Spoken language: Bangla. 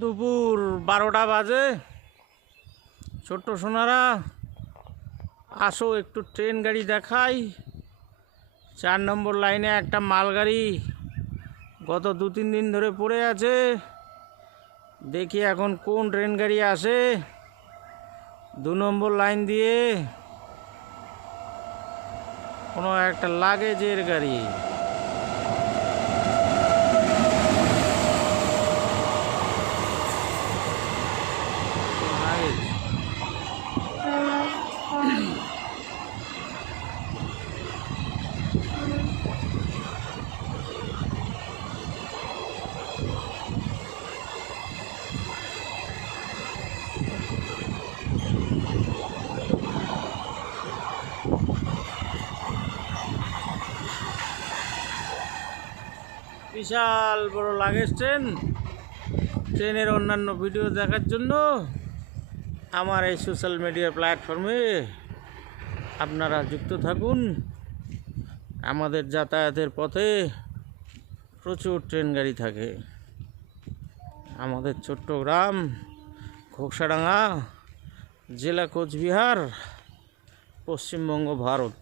দুপুর 12টা বাজে। ছোট্ট সোনারা, আসো একটু ট্রেন গাড়ি দেখাই। 4 নম্বর লাইনে একটা মালগাড়ি গত 2-3 দিন ধরে পড়ে আছে। দেখি এখন কোন ট্রেন গাড়ি আসে। 2 নম্বর লাইন দিয়ে কোনো একটা লাগেজের গাড়ি। বিশাল বড় লাগেজ ট্রেন। ট্রেনের অন্যান্য ভিডিও দেখার জন্য আমার এই সোশ্যাল মিডিয়া প্ল্যাটফর্মে আপনারা যুক্ত থাকুন। আমাদের যাতায়াতের পথে প্রচুর ট্রেন গাড়ি থাকে। আমাদের ছোট্ট গ্রাম ঘোকসাডাঙ্গা, জেলা কোচবিহার, পশ্চিমবঙ্গ, ভারত।